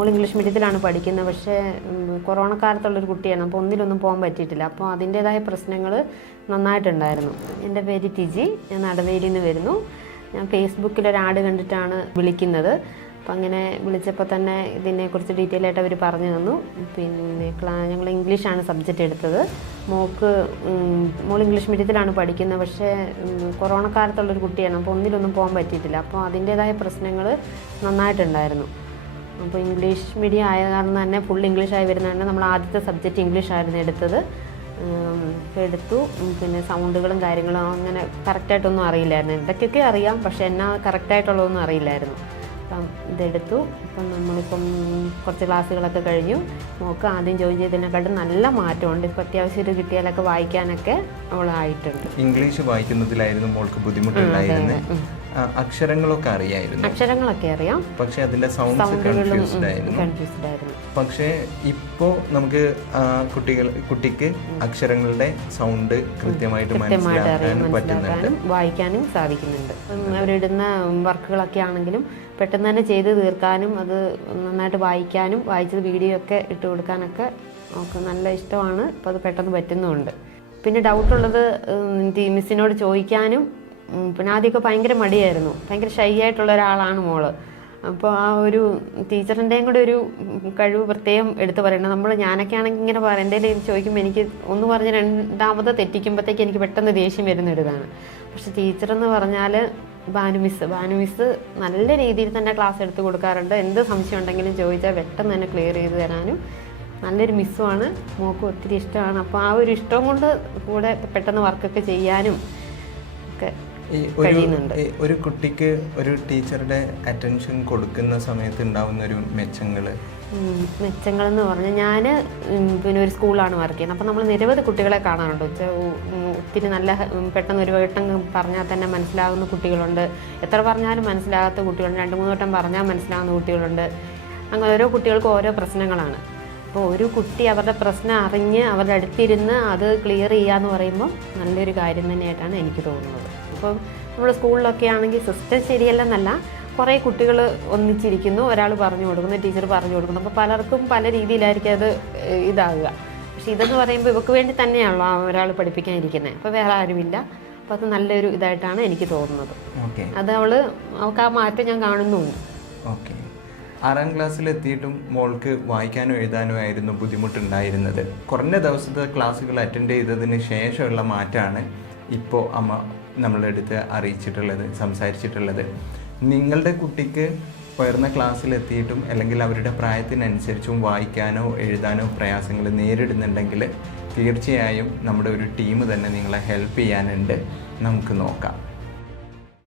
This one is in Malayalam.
മോൾ ഇംഗ്ലീഷ് മീഡിയത്തിലാണ് പഠിക്കുന്നത്. പക്ഷേ കൊറോണ കാലത്തുള്ളൊരു കുട്ടിയാണ്. അപ്പോൾ ഒന്നിലൊന്നും പോകാൻ പറ്റിയിട്ടില്ല. അപ്പോൾ അതിന്റേതായ പ്രശ്നങ്ങൾ നന്നായിട്ടുണ്ടായിരുന്നു. എന്റെ പേര് ടിജി. ഞാൻ നടവേലിയിൽ നിന്ന് വരുന്നു. ഞാൻ ഫേസ്ബുക്കിൽ ഒരു ആഡ് കണ്ടിട്ടാണ് വിളിക്കുന്നത്. അപ്പം അങ്ങനെ വിളിച്ചപ്പോൾ തന്നെ ഇതിനെക്കുറിച്ച് ഡീറ്റെയിൽ ആയിട്ട് അവർ പറഞ്ഞു തന്നു. പിന്നെ ക്ലാ ഞങ്ങൾ ഇംഗ്ലീഷാണ് സബ്ജക്റ്റ് എടുത്തത്. മോക്ക് മോൾ ഇംഗ്ലീഷ് മീഡിയത്തിലാണ് പഠിക്കുന്നത്. പക്ഷേ കൊറോണ കാലത്തുള്ളൊരു കുട്ടിയാണ്. അപ്പോൾ ഒന്നിലൊന്നും പോകാൻ പറ്റിയിട്ടില്ല. അപ്പോൾ അതിന്റേതായ പ്രശ്നങ്ങൾ നന്നായിട്ടുണ്ടായിരുന്നു. അപ്പോൾ ഇംഗ്ലീഷ് മീഡിയം ആയ കാരണം തന്നെ ഫുൾ ഇംഗ്ലീഷായി വരുന്നതുകൊണ്ട് നമ്മൾ ആദ്യത്തെ സബ്ജക്റ്റ് ഇംഗ്ലീഷ് ആയിരുന്നു എടുത്തത്. എടുത്തു. പിന്നെ സൗണ്ടുകളും കാര്യങ്ങളും അങ്ങനെ കറക്റ്റായിട്ടൊന്നും അറിയില്ലായിരുന്നു. എന്തൊക്കെയൊക്കെ അറിയാം പക്ഷേ എന്നാ കറക്റ്റായിട്ടുള്ളതൊന്നും അറിയില്ലായിരുന്നു. അപ്പം ഇതെടുത്തു. ഇപ്പം നമ്മളിപ്പം കുറച്ച് ക്ലാസ്സുകളൊക്കെ കഴിഞ്ഞു. മോക്ക് ആദ്യം ജോയിൻ ചെയ്തതിനെക്കാട്ടും നല്ല മാറ്റമുണ്ട്. ഇപ്പം അത്യാവശ്യം ഒരു കിട്ടിയാലൊക്കെ വായിക്കാനൊക്കെ അവളായിട്ടുണ്ട്. ഇംഗ്ലീഷ് വായിക്കുന്നതിലായിരുന്നു മോൾക്ക് ബുദ്ധിമുട്ടുണ്ടായിരുന്നത് അക്ഷരങ്ങളൊക്കെ അറിയായിരുന്നു. അക്ഷരങ്ങളൊക്കെ അറിയാം. പക്ഷെ അതിന്റെ സൗണ്ട്സ് കൺഫ്യൂസ്ഡ് ആയിരുന്നു. പക്ഷെ ഇപ്പോ നമുക്ക് കുട്ടികൾ കുട്ടിക്ക് അക്ഷരങ്ങളുടെ സൗണ്ട് കൃത്യമായിട്ട് മനസ്സിലാക്കാനും പറ്റുന്നുണ്ട്. വായിക്കാനും സാധിക്കുന്നുണ്ട്. അവരിടുന്ന വർക്കുകളൊക്കെ ആണെങ്കിലും പെട്ടെന്ന് തന്നെ ചെയ്ത് തീർക്കാനും അത് നന്നായിട്ട് വായിക്കാനും വായിച്ചത് വീഡിയോ ഒക്കെ ഇട്ട് കൊടുക്കാനൊക്കെ നമുക്ക് നല്ല ഇഷ്ടമാണ്. അപ്പോൾ അത് പെട്ടെന്ന് പറ്റുന്നുമുണ്ട് പിന്നെ ഡൗട്ടുള്ളത് മിസ്സിനോട് ചോദിക്കാനും പിന്നെ ആദ്യമൊക്കെ ഭയങ്കര മടിയായിരുന്നു. ഭയങ്കര ഷൈ ആയിട്ടുള്ള ഒരാളാണ് മോൾ. അപ്പോൾ ആ ഒരു ടീച്ചറിന്റെയും കൂടെ ഒരു കഴിവ് പ്രത്യേകം എടുത്തു പറയണം. നമ്മൾ ഞാനൊക്കെ ആണെങ്കിൽ ഇങ്ങനെ എന്റെ കയ്യിൽ ചോദിക്കുമ്പോൾ എനിക്ക് ഒന്ന് പറഞ്ഞ് രണ്ടാമത് തെറ്റിക്കുമ്പോഴത്തേക്ക് എനിക്ക് പെട്ടെന്ന് ദേഷ്യം വരുന്ന ഒരു ഇതാണ്. പക്ഷെ ടീച്ചർ എന്ന് പറഞ്ഞാൽ ഭാനു മിസ് ഭാനു മിസ് നല്ല രീതിയിൽ തന്നെ ക്ലാസ് എടുത്ത് കൊടുക്കാറുണ്ട്. എന്ത് സംശയം ഉണ്ടെങ്കിലും ചോദിച്ചാൽ പെട്ടെന്ന് തന്നെ ക്ലിയർ ചെയ്ത് തരാനും നല്ലൊരു മിസ്സുമാണ് മോക്ക് ഒത്തിരി ഇഷ്ടമാണ്. അപ്പോൾ ആ ഒരു ഇഷ്ടം കൊണ്ട് കൂടെ പെട്ടെന്ന് വർക്കൊക്കെ ചെയ്യാനും ഒക്കെ കഴിയുന്നുണ്ട്. ഒരു കുട്ടിക്ക് ഒരു ടീച്ചറുടെ അറ്റൻഷൻ കൊടുക്കുന്ന സമയത്ത് ഉണ്ടാവുന്ന ഒരു മെച്ചങ്ങൾ മെച്ചങ്ങൾ എന്ന് പറഞ്ഞാൽ ഞാൻ പിന്നെ ഒരു സ്കൂളാണ് വർക്ക് ചെയ്യുന്നത്. അപ്പോൾ നമ്മൾ നിരവധി കുട്ടികളെ കാണാറുണ്ട്. ഒത്തിരി നല്ല പെട്ടെന്ന് ഒരു വട്ടം പറഞ്ഞാൽ തന്നെ മനസ്സിലാകുന്ന കുട്ടികളുണ്ട്. എത്ര പറഞ്ഞാലും മനസ്സിലാകാത്ത കുട്ടികളുണ്ട്. രണ്ട് മൂന്ന് വട്ടം പറഞ്ഞാൽ മനസ്സിലാകുന്ന കുട്ടികളുണ്ട്. അങ്ങനെ ഓരോ കുട്ടികൾക്കും ഓരോ പ്രശ്നങ്ങളാണ്. അപ്പോൾ ഒരു കുട്ടി അവരുടെ പ്രശ്നം അറിഞ്ഞ് അവരുടെ അടുത്തിരുന്ന് അത് ക്ലിയർ ചെയ്യാന്ന് പറയുമ്പോൾ നല്ലൊരു കാര്യം തന്നെയായിട്ടാണ് എനിക്ക് തോന്നുന്നത്. ഇപ്പോൾ നമ്മുടെ സ്കൂളിലൊക്കെ ആണെങ്കിൽ സിസ്റ്റം ശരിയല്ലെന്നല്ല കുറേ കുട്ടികൾ ഒന്നിച്ചിരിക്കുന്നു ഒരാൾ പറഞ്ഞു കൊടുക്കുന്നു ടീച്ചർ പറഞ്ഞു കൊടുക്കുന്നു. അപ്പോൾ പലർക്കും പല രീതിയിലായിരിക്കും അത് ഇതാകുക പക്ഷെ ഇതെന്ന് പറയുമ്പോൾ ഇവക്ക് വേണ്ടി തന്നെയാണല്ലോ ഒരാൾ പഠിപ്പിക്കാനിരിക്കുന്നത്. അപ്പോൾ വേറെ ആരുമില്ല. അപ്പോൾ അത് നല്ലൊരു ഇതായിട്ടാണ് എനിക്ക് തോന്നുന്നത്. ഓക്കെ. അത് അവൾ അവൾക്ക് ആ മാറ്റം ഞാൻ കാണുന്നുണ്ട്. ഓക്കെ. ആറാം ക്ലാസ്സിൽ എത്തിയിട്ടും മോൾക്ക് വായിക്കാനും എഴുതാനും ആയിരുന്നു ബുദ്ധിമുട്ടുണ്ടായിരുന്നത്. കുറഞ്ഞ ദിവസത്തെ ക്ലാസ്സുകൾ അറ്റൻഡ് ചെയ്തതിന് ശേഷമുള്ള മാറ്റമാണ് ഇപ്പോൾ അമ്മ നമ്മളുടെ അടുത്ത് അറിയിച്ചിട്ടുള്ളത് സംസാരിച്ചിട്ടുള്ളത്. നിങ്ങളുടെ കുട്ടിക്ക് ഉയർന്ന ക്ലാസ്സിലെത്തിയിട്ടും അല്ലെങ്കിൽ അവരുടെ പ്രായത്തിനനുസരിച്ചും വായിക്കാനോ എഴുതാനോ പ്രയാസങ്ങൾ നേരിടുന്നുണ്ടെങ്കിൽ തീർച്ചയായും നമ്മുടെ ഒരു ടീം തന്നെ നിങ്ങളെ ഹെൽപ്പ് ചെയ്യാനുണ്ട്. നമുക്ക് നോക്കാം.